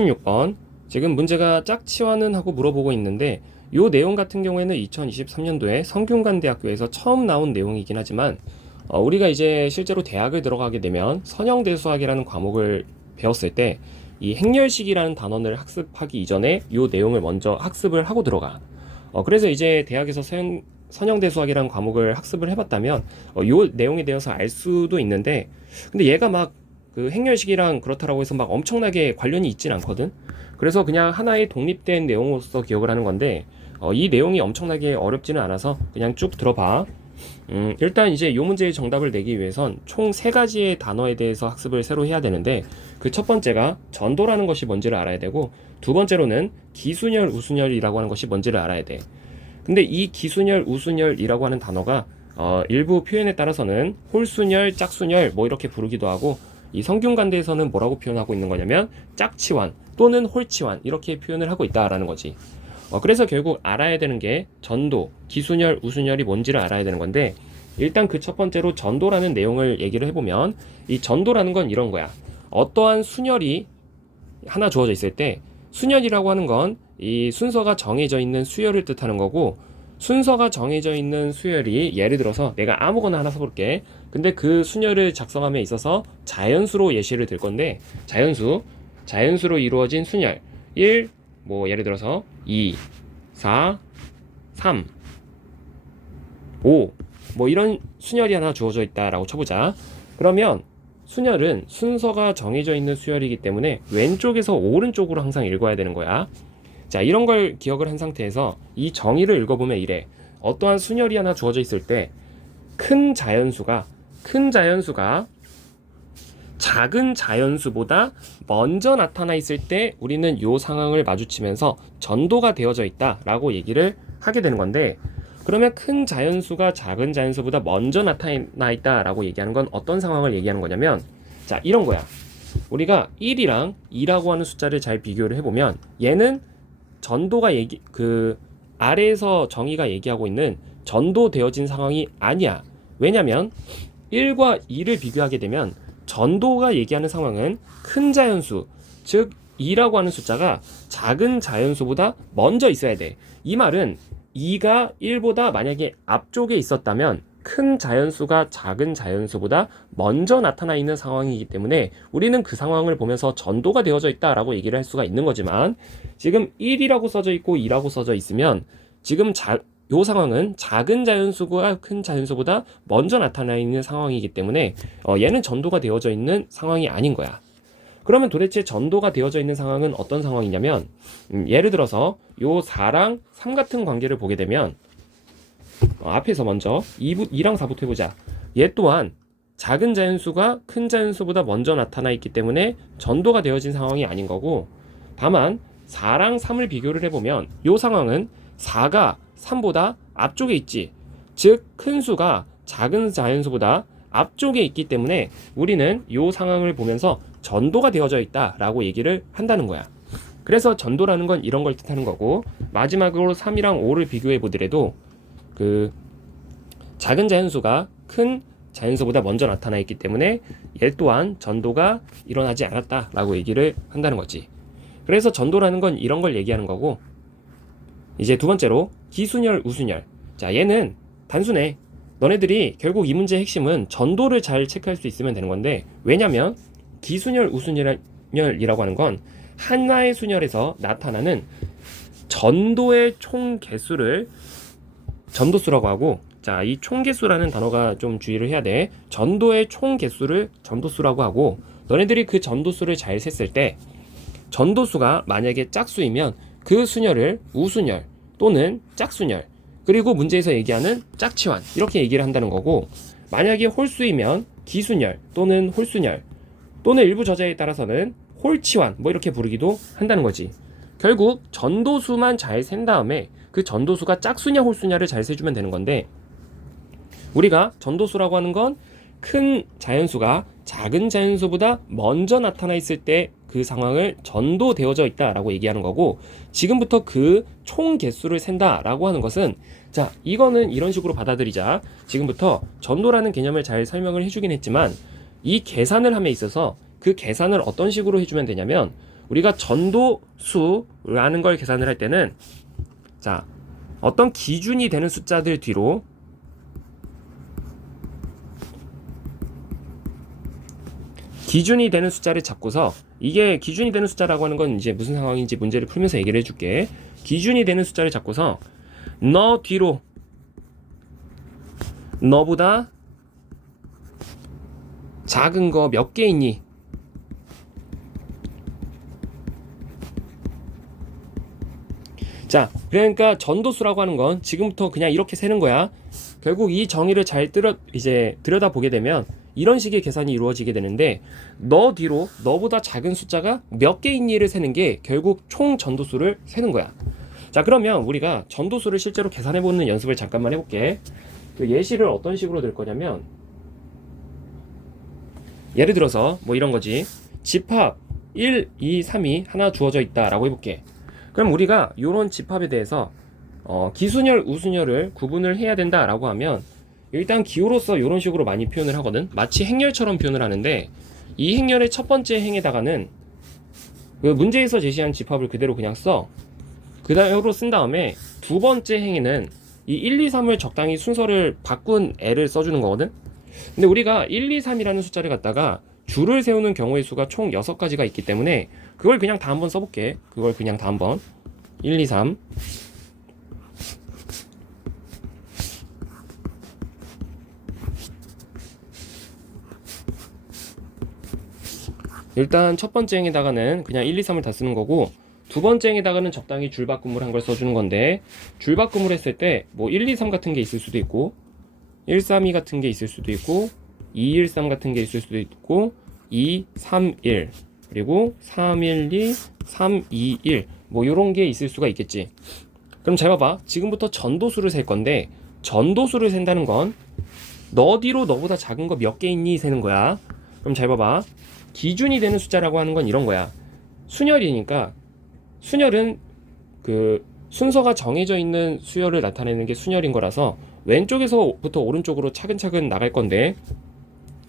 16번. 지금 문제가 짝치환은 하고 물어보고 있는데 이 내용 같은 경우에는 2023년도에 성균관대학교에서 처음 나온 내용이긴 하지만 우리가 이제 실제로 대학을 들어가게 되면 선형대수학이라는 과목을 배웠을 때 이 행렬식이라는 단원을 학습하기 이전에 이 내용을 먼저 학습을 하고 들어가. 그래서 이제 대학에서 선형대수학이라는 과목을 학습을 해봤다면 이 내용에 대해서 알 수도 있는데, 근데 얘가 막 그 행렬식이랑 그렇다라고 해서 막 엄청나게 관련이 있진 않거든. 그래서 그냥 하나의 독립된 내용으로서 기억을 하는 건데 이 내용이 엄청나게 어렵지는 않아서 그냥 쭉 들어봐. 일단 이제 이 문제의 정답을 내기 위해선 총 3가지의 단어에 대해서 학습을 새로 해야 되는데, 그 첫 번째가 전도라는 것이 뭔지를 알아야 되고, 두 번째로는 기순혈, 우순혈이라고 하는 것이 뭔지를 알아야 돼. 근데 이 기순혈, 우순혈이라고 하는 단어가 일부 표현에 따라서는 홀순혈, 짝순혈 뭐 이렇게 부르기도 하고, 이 성균관대에서는 뭐라고 표현하고 있는 거냐면 짝치환 또는 홀치환 이렇게 표현을 하고 있다라는 거지. 그래서 결국 알아야 되는 게 전도, 기순혈, 우순혈이 뭔지를 알아야 되는 건데, 일단 그 첫 번째로 전도라는 내용을 얘기를 해보면, 이 전도라는 건 이런 거야. 어떠한 순혈이 하나 주어져 있을 때, 순혈이라고 하는 건 이 순서가 정해져 있는 수혈을 뜻하는 거고, 순서가 정해져 있는 수혈이, 예를 들어서 내가 아무거나 하나 써볼게. 근데 그 순혈을 작성함에 있어서 자연수로 예시를 들 건데, 자연수로 이루어진 순혈 1, 뭐 예를 들어서 2, 4, 3, 5, 뭐 이런 순혈이 하나 주어져 있다라고 쳐보자. 그러면 순혈은 순서가 정해져 있는 수혈이기 때문에 왼쪽에서 오른쪽으로 항상 읽어야 되는 거야. 자, 이런 걸 기억을 한 상태에서 이 정의를 읽어보면 이래. 어떠한 순혈이 하나 주어져 있을 때 큰 자연수가 작은 자연수보다 먼저 나타나 있을 때 우리는 이 상황을 마주치면서 전도가 되어져 있다라고 얘기를 하게 되는 건데, 그러면 큰 자연수가 작은 자연수보다 먼저 나타나 있다라고 얘기하는 건 어떤 상황을 얘기하는 거냐면, 자, 이런 거야. 우리가 1이랑 2라고 하는 숫자를 잘 비교를 해보면 얘는 전도가 아래에서 정의가 얘기하고 있는 전도되어진 상황이 아니야. 왜냐면 1과 2를 비교하게 되면 전도가 얘기하는 상황은 큰 자연수, 즉 2라고 하는 숫자가 작은 자연수보다 먼저 있어야 돼. 이 말은 2가 1보다 만약에 앞쪽에 있었다면 큰 자연수가 작은 자연수보다 먼저 나타나 있는 상황이기 때문에 우리는 그 상황을 보면서 전도가 되어져 있다라고 얘기를 할 수가 있는 거지만, 지금 1이라고 써져 있고 2라고 써져 있으면 지금 이 상황은 작은 자연수가 큰 자연수보다 먼저 나타나 있는 상황이기 때문에 얘는 전도가 되어져 있는 상황이 아닌 거야. 그러면 도대체 전도가 되어져 있는 상황은 어떤 상황이냐면, 예를 들어서 요 4랑 3 같은 관계를 보게 되면 앞에서 먼저 2랑 4부터 해보자. 얘 또한 작은 자연수가 큰 자연수보다 먼저 나타나 있기 때문에 전도가 되어진 상황이 아닌 거고, 다만 4랑 3을 비교를 해보면 이 상황은 4가 3보다 앞쪽에 있지, 즉 큰 수가 작은 자연수보다 앞쪽에 있기 때문에 우리는 이 상황을 보면서 전도가 되어져 있다라고 얘기를 한다는 거야. 그래서 전도라는 건 이런 걸 뜻하는 거고, 마지막으로 3이랑 5를 비교해 보더라도 그 작은 자연수가 큰 자연수보다 먼저 나타나 있기 때문에 얘 또한 전도가 일어나지 않았다라고 얘기를 한다는 거지. 그래서 전도라는 건 이런 걸 얘기하는 거고, 이제 두 번째로 기순혈, 우순혈. 자, 얘는 단순해. 너네들이 결국 이 문제의 핵심은 전도를 잘 체크할 수 있으면 되는 건데, 왜냐면 기순혈, 우순혈이라고 하는 건 하나의 순혈에서 나타나는 전도의 총 개수를 전도수라고 하고, 자, 이 총개수라는 단어가 좀 주의를 해야 돼. 전도의 총 개수를 전도수라고 하고, 너네들이 그 전도수를 잘 셌을 때 전도수가 만약에 짝수이면 그 순혈을 우순혈 또는 짝순혈, 그리고 문제에서 얘기하는 짝치환 이렇게 얘기를 한다는 거고, 만약에 홀수이면 기순혈 또는 홀순혈 또는 일부 저자에 따라서는 홀치환 뭐 이렇게 부르기도 한다는 거지. 결국 전도수만 잘 센 다음에 그 전도수가 짝수냐 홀수냐를 잘 세주면 되는 건데, 우리가 전도수라고 하는 건 큰 자연수가 작은 자연수보다 먼저 나타나 있을 때 그 상황을 전도되어져 있다라고 얘기하는 거고, 지금부터 그 총 개수를 센다라고 하는 것은, 자, 이거는 이런 식으로 받아들이자. 지금부터 전도라는 개념을 잘 설명을 해주긴 했지만 이 계산을 함에 있어서 그 계산을 어떤 식으로 해주면 되냐면, 우리가 전도수라는 걸 계산을 할 때는 자, 어떤 기준이 되는 숫자들 뒤로 기준이 되는 숫자를 잡고서, 이게 기준이 되는 숫자라고 하는 건 이제 무슨 상황인지 문제를 풀면서 얘기를 해줄게. 기준이 되는 숫자를 잡고서 너 뒤로 너보다 작은 거 몇 개 있니? 자, 그러니까 전도수라고 하는 건 지금부터 그냥 이렇게 세는 거야. 결국 이 정의를 잘 들여다보게 되면 이런 식의 계산이 이루어지게 되는데, 너 뒤로 너보다 작은 숫자가 몇 개 있니를 세는 게 결국 총 전도수를 세는 거야. 자, 그러면 우리가 전도수를 실제로 계산해보는 연습을 잠깐만 해볼게. 그 예시를 어떤 식으로 들 거냐면, 예를 들어서 뭐 이런 거지. 집합 1, 2, 3이 하나 주어져 있다 라고 해볼게. 그럼 우리가 이런 집합에 대해서 기순열, 우순열을 구분을 해야 된다 라고 하면, 일단 기호로서 이런 식으로 많이 표현을 하거든. 마치 행렬처럼 표현을 하는데, 이 행렬의 첫 번째 행에다가는 그 문제에서 제시한 집합을 그대로 그냥 써. 그대로 쓴 다음에 두 번째 행에는 이 1, 2, 3을 적당히 순서를 바꾼 애를 써주는 거거든. 근데 우리가 1, 2, 3이라는 숫자를 갖다가 줄을 세우는 경우의 수가 총 6가지가 있기 때문에 그걸 그냥 다 한번 써볼게. 그걸 그냥 다 한번 1, 2, 3. 일단 첫 번째 행에다가는 그냥 1, 2, 3을 다 쓰는 거고, 두 번째 행에다가는 적당히 줄바꿈을 한 걸 써주는 건데, 줄바꿈을 했을 때 뭐 1, 2, 3 같은 게 있을 수도 있고, 1, 3, 2 같은 게 있을 수도 있고, 2, 1, 3 같은 게 있을 수도 있고, 2, 3, 1, 그리고 3, 1, 2, 3, 2, 1, 뭐 요런 게 있을 수가 있겠지. 그럼 잘 봐봐. 지금부터 전도수를 셀 건데, 전도수를 센다는 건 너 뒤로 너보다 작은 거 몇 개 있니 세는 거야. 그럼 잘 봐봐. 기준이 되는 숫자라고 하는 건 이런 거야. 순열이니까, 순열은 그 순서가 정해져 있는 수열을 나타내는 게 순열인 거라서 왼쪽에서부터 오른쪽으로 차근차근 나갈 건데,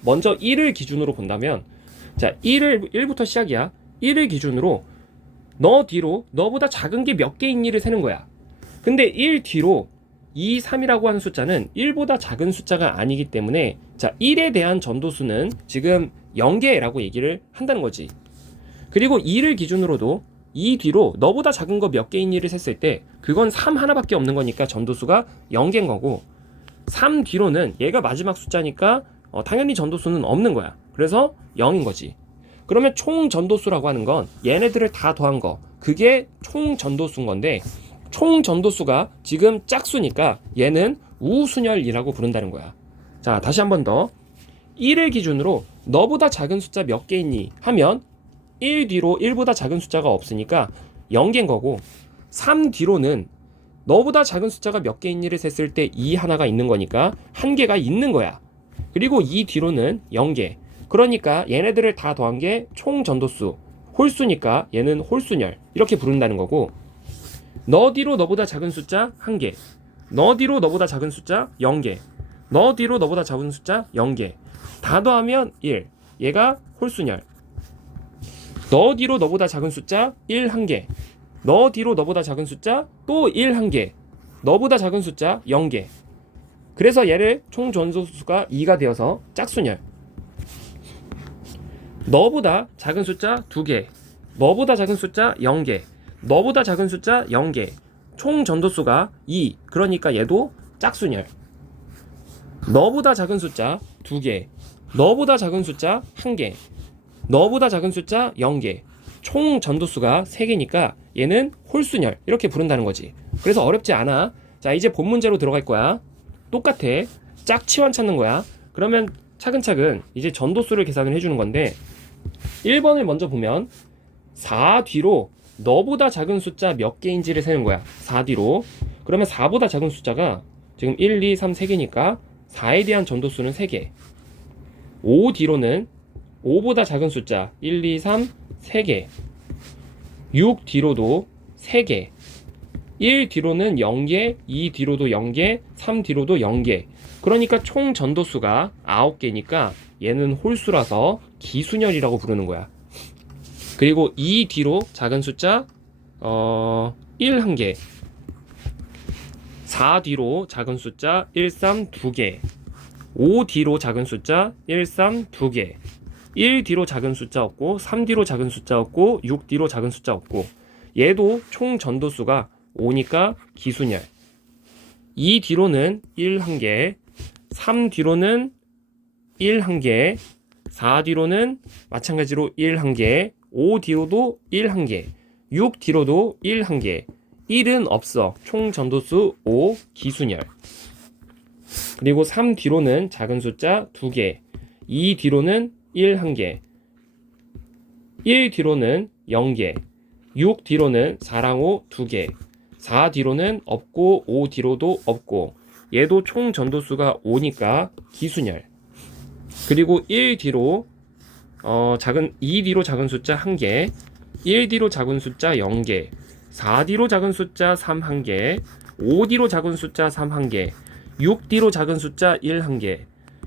먼저 1을 기준으로 본다면, 자, 1부터 시작이야. 1을 기준으로 너 뒤로 너보다 작은 게 몇 개 있니를 세는 거야. 근데 1 뒤로 2, 3이라고 하는 숫자는 1보다 작은 숫자가 아니기 때문에, 자, 1에 대한 전도수는 지금 0개라고 얘기를 한다는 거지. 그리고 2를 기준으로도 2 뒤로 너보다 작은 거 몇 개 있니를 셌을 때 그건 3 하나밖에 없는 거니까 전도수가 0개인 거고, 3 뒤로는 얘가 마지막 숫자니까 당연히 전도수는 없는 거야. 그래서 0인 거지. 그러면 총 전도수라고 하는 건 얘네들을 다 더한 거, 그게 총 전도수인 건데, 총 전도수가 지금 짝수니까 얘는 우순열이라고 부른다는 거야. 자, 다시 한 번 더. 1을 기준으로 너보다 작은 숫자 몇 개 있니 하면 1 뒤로 1보다 작은 숫자가 없으니까 0개인 거고, 3 뒤로는 너보다 작은 숫자가 몇 개 있니를 셌을 때 2 하나가 있는 거니까 1개가 있는 거야. 그리고 2 뒤로는 0개. 그러니까 얘네들을 다 더한 게 총 전도수, 홀수니까 얘는 홀수열 이렇게 부른다는 거고, 너 뒤로 너보다 작은 숫자 1개, 너 뒤로 너보다 작은 숫자 0개, 너 뒤로 너보다 작은 숫자 0개, 다 더하면 1, 얘가 홀수열. 너 뒤로 너보다 작은 숫자 1 1개, 너 뒤로 너보다 작은 숫자 또 1 1개, 너보다 작은 숫자 0개. 그래서 얘를 총 전도수가 2가 되어서 짝수열. 너보다 작은 숫자 2개, 너보다 작은 숫자 0개, 너보다 작은 숫자 0개, 총 전도수가 2, 그러니까 얘도 짝수열. 너보다 작은 숫자 2개, 너보다 작은 숫자 1개, 너보다 작은 숫자 0개, 총 전도수가 3개니까 얘는 홀수열 이렇게 부른다는 거지. 그래서 어렵지 않아. 자, 이제 본 문제로 들어갈 거야. 똑같아. 짝치환 찾는 거야. 그러면 차근차근 이제 전도수를 계산을 해주는 건데, 1번을 먼저 보면 4 뒤로 너보다 작은 숫자 몇 개인지를 세는 거야. 4 뒤로. 그러면 4보다 작은 숫자가 지금 1, 2, 3, 3개니까 4에 대한 전도수는 3개. 5 뒤로는 5보다 작은 숫자 1, 2, 3, 3개. 6 뒤로도 3개. 1 뒤로는 0개, 2 뒤로도 0개, 3 뒤로도 0개. 그러니까 총 전도수가 9개니까 얘는 홀수라서 기순열이라고 부르는 거야. 그리고 2 뒤로 작은 숫자 1 1개, 4 뒤로 작은 숫자 1, 3 2개, 5 뒤로 작은 숫자 1, 3 2개, 1 뒤로 작은 숫자 없고 3 뒤로 작은 숫자 없고 6 뒤로 작은 숫자 없고, 얘도 총 전도수가 5니까 기순열. 2 뒤로는 1 1개, 3 뒤로는 1 1개, 4 뒤로는 마찬가지로 1 1개, 5 뒤로도 1 1개, 6 뒤로도 1 1개, 1은 없어. 총 전도수 5 기순열. 그리고 3 뒤로는 작은 숫자 2개, 2 뒤로는 1 1개, 1 뒤로는 0개, 6 뒤로는 4랑 5 2개, 4 뒤로는 없고 5 뒤로도 없고, 얘도 총 전도수가 5니까 기순열. 그리고 1 뒤로 2 뒤로 작은 숫자 1개, 1 뒤로 작은 숫자 0개, 4 뒤로 작은 숫자 3 1개, 5 뒤로 작은 숫자 3 1개, 6 뒤로 작은 숫자 1 1개,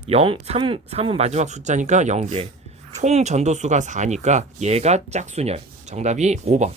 3은 마지막 숫자니까 0개. 총 전도수가 4니까 얘가 짝순열. 정답이 5번.